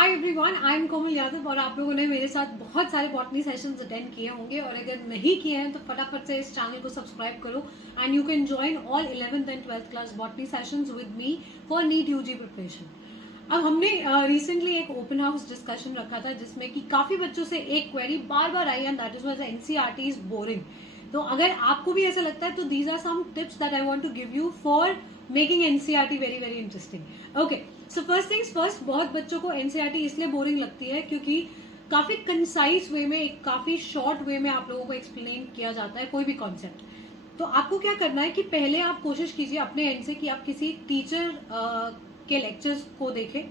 Hi everyone, I am कोमल यादव और आप लोगों ने मेरे साथ बहुत सारे बॉटनी सेशंस अटेंड किए होंगे और अगर नहीं किए हैं तो फटाफट से इस चैनल को सब्सक्राइब करो and you can join all 11th and 12th class botany sessions with me for NEET UG preparation. अब हमने रिसेंटली एक ओपन हाउस डिस्कशन रखा था जिसमें कि काफी बच्चों से एक क्वेरी बार बार आई and that is was NCERT is boring. तो अगर आपको भी ऐसा लगता है तो these are some tips that I want to give you for making NCERT very very interesting. Okay, so first things first, बहुत बच्चों को एनसीईआरटी इसलिए बोरिंग लगती है क्योंकि काफी कंसाइज वे में, एक काफी शॉर्ट वे में आप लोगों को एक्सप्लेन किया जाता है कोई भी कॉन्सेप्ट। तो आपको क्या करना है कि पहले आप कोशिश कीजिए अपने एंड से कि आप किसी टीचर के लेक्चर्स को देखें,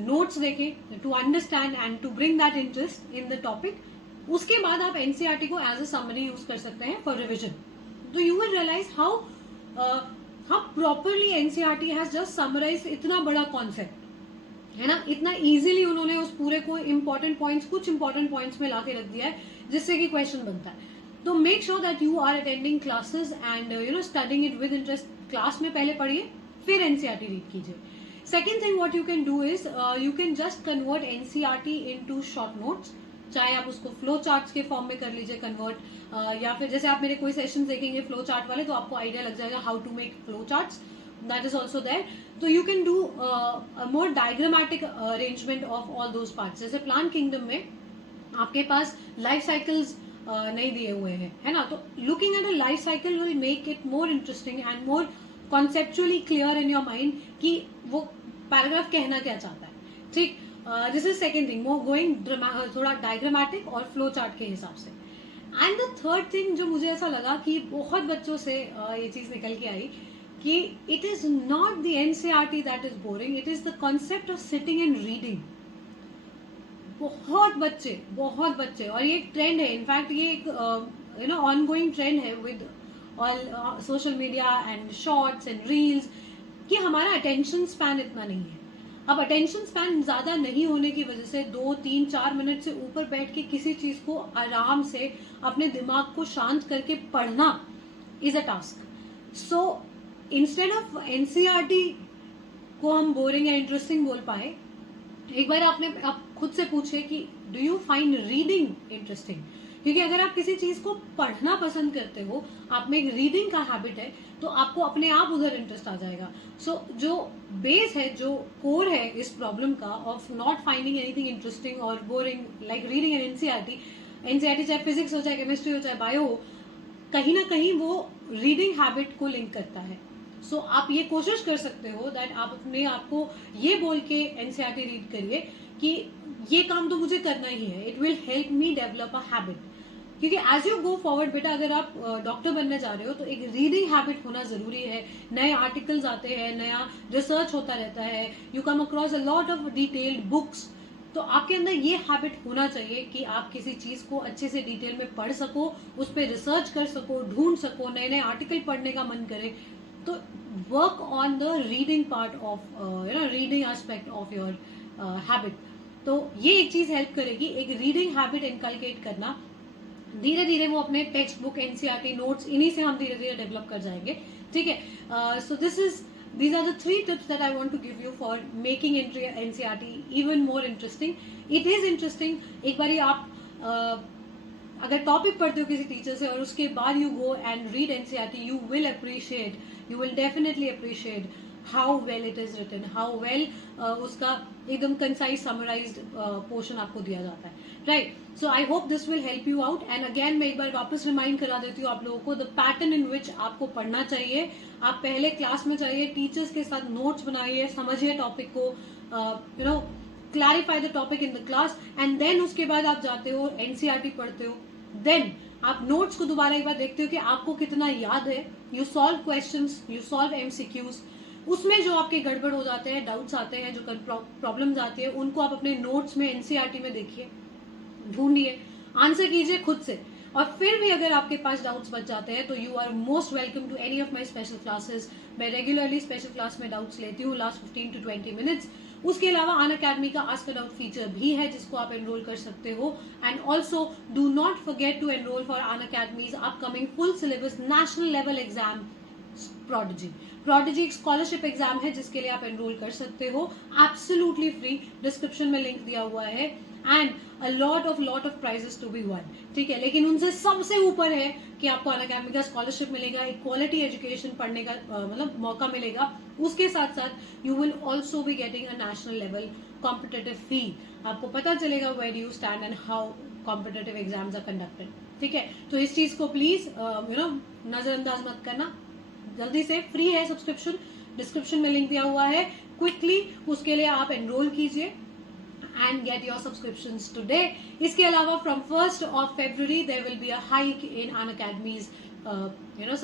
नोट्स देखें to understand and to bring that interest in the topic. उसके बाद आप एनसीईआरटी को एज अ समरी यूज कर सकते हैं फॉर रिविजन। तो you will realise how properly NCERT has just summarise इतना बड़ा कॉन्सेप्ट, है ना। इतना इजीली उन्होंने उस पूरे को इंपॉर्टेंट पॉइंट्स, कुछ इंपॉर्टेंट पॉइंट्स में लाके रख दिया है जिससे कि क्वेश्चन बनता है। तो make sure that you are attending classes and studying it with interest. Class में पहले पढ़िए, फिर एनसीईआरटी रीड कीजिए। Second thing what you can do is you can just convert NCERT into short notes. चाहे आप उसको फ्लो चार्ट्स के form में कर लीजिए कन्वर्ट, या फिर जैसे आप मेरे कोई सेशन देखेंगे फ्लो चार्ट वाले तो आपको आइडिया लग जाएगा how to make flow charts, that is also there. तो you can do more diagrammatic arrangement of all those parts. जैसे प्लांट किंगडम में आपके पास लाइफ साइकिल्स नहीं दिए हुए हैं, है ना। तो looking at a life cycle will make it more interesting and more conceptually clear in your mind कि वो पैराग्राफ कहना क्या चाहता है, ठीक। दिस इज सेकेंड थिंग, वो गोइंग थोड़ा डायग्रामेटिक और फ्लो चार्ट के हिसाब से। एंड द थर्ड थिंग जो मुझे ऐसा लगा कि बहुत बच्चों से ये चीज निकल के आई कि it is not the NCERT that is boring, it is the concept of sitting and reading. बहुत बच्चे और ये एक ट्रेंड है, इनफैक्ट ये एक ऑन गोइंग ट्रेंड है with all social media and shorts and reels कि हमारा अटेंशन स्पैन इतना नहीं है। अब अटेंशन स्पैन ज्यादा नहीं होने की वजह से 2, 3, 4 मिनट से ऊपर बैठ के किसी चीज को आराम से अपने दिमाग को शांत करके पढ़ना is a task. So instead of NCERT को हम बोरिंग या इंटरेस्टिंग बोल पाए, एक बार आप खुद से पूछे कि do you find reading interesting. क्योंकि अगर आप किसी चीज को पढ़ना पसंद करते हो, आप में एक रीडिंग का हैबिट है, तो आपको अपने आप उधर इंटरेस्ट आ जाएगा। सो जो बेस है, जो कोर है इस प्रॉब्लम का of not finding anything interesting और boring like reading an NCERT चाहे फिजिक्स हो, चाहे केमिस्ट्री हो, चाहे बायो हो, कहीं ना कहीं वो रीडिंग हैबिट को लिंक करता है। सो आप ये कोशिश कर सकते हो दैट आप अपने आप को ये बोल के एनसीईआरटी रीड करिए कि ये काम तो मुझे करना ही है, it will help me develop a habit. क्योंकि एज यू गो फॉरवर्ड बेटा, अगर आप डॉक्टर बनने जा रहे हो तो एक रीडिंग हैबिट होना जरूरी है। नए आर्टिकल्स आते हैं, नया रिसर्च होता रहता है, you come across a lot of detailed books. तो आपके अंदर ये हैबिट होना चाहिए कि आप किसी चीज को अच्छे से डिटेल में पढ़ सको, उस पर रिसर्च कर सको, ढूंढ सको, नए नए आर्टिकल पढ़ने का मन करे। तो work on the reading part of reading aspect of your habit. तो ये एक चीज हेल्प करेगी, एक रीडिंग हैबिट इनकलकेट करना। धीरे धीरे वो अपने टेक्स्ट बुक, एनसीईआरटी नोट्स, इन्हीं से हम धीरे धीरे डेवलप कर जाएंगे, ठीक है। सो these are the 3 tips that I want to give you for making NCERT even more interesting. It is interesting. एक बारी आप अगर टॉपिक पढ़ते हो किसी टीचर से और उसके बाद you go and read NCERT, you will definitely appreciate how well it is written, how well उसका एकदम कंसाइज समराइज्ड पोर्शन आपको दिया जाता है, right. So I hope this will help you out. And again मैं एक बार वापस रिमाइंड करा देती हूँ आप लोगों को द पैटर्न इन विच आपको पढ़ना चाहिए। आप पहले क्लास में जाइए, टीचर्स के साथ नोट्स बनाइए, समझिए टॉपिक को, clarify the topic in the class, and then उसके बाद आप जाते हो एनसीईआरटी पढ़ते हो, देन आप नोट्स को दोबारा एक बार देखते हो कि आपको कितना याद है। You solve questions, you solve MCQs, उसमें जो आपके गड़बड़ हो जाते हैं, डाउट्स आते हैं, जो प्रॉब्लम्स आती है, उनको आप अपने नोट्स में एनसीईआरटी में देखिए, ढूंढिए, आंसर कीजिए खुद से। और फिर भी अगर आपके पास डाउट्स बच जाते हैं तो you are most welcome to any of my special classes. मैं रेगुलरली स्पेशल क्लास में डाउट्स लेती हूँ लास्ट 15 to 20 मिनट्स। उसके अलावा अनअकैडमी का आस्क अ डाउट फीचर भी है जिसको आप एनरोल कर सकते हो। And also do not forget to enrol for Unacademy's upcoming full syllabus national level exam prodigy. Prodigy एक स्कॉलरशिप एग्जाम है जिसके लिए आप एनरोल कर सकते हो, एब्सोल्युटली फ्री। डिस्क्रिप्शन में लिंक दिया हुआ है and a lot of prizes to be won, ठीक है। लेकिन उनसे सबसे ऊपर है कि आपको अनअकैडमी का स्कॉलरशिप मिलेगा, एक क्वालिटी एजुकेशन पढ़ने का मतलब मौका मिलेगा। उसके साथ साथ you will also be getting a national level competitive feel. आपको पता चलेगा where you stand and how competitive exams are conducted, ठीक है। तो इस चीज को प्लीज नजरअंदाज मत करना। जल्दी से फ्री है सब्सक्रिप्शन, डिस्क्रिप्शन में लिंक दिया हुआ है, क्विकली उसके लिए आप एनरोल कीजिए and get your subscriptions today. इसके अलावा from 1st of February there will be a hike in Unacademy's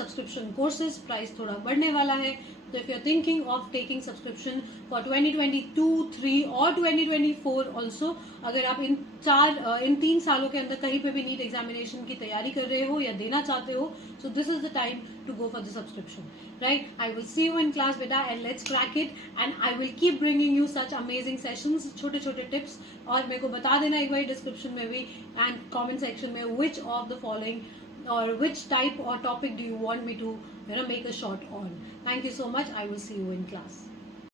subscription courses. Price थोड़ा बढ़ने वाला है, तो if you're thinking of taking subscription for 2022, 3 और 2024 also, अगर आप इन 3 सालों के अंदर कहीं पे भी नीट एग्जामिनेशन की तैयारी कर रहे हो या देना चाहते हो, so this is the time to go for the subscription, right? I will see you in class beta and let's crack it, and I will keep bringing you such amazing sessions, छोटे छोटे tips। और मेरे को बता देना एक बार description में भी and comment section में which of the following or which type or topic do you want me to make a short on. Thank you so much. I will see you in class.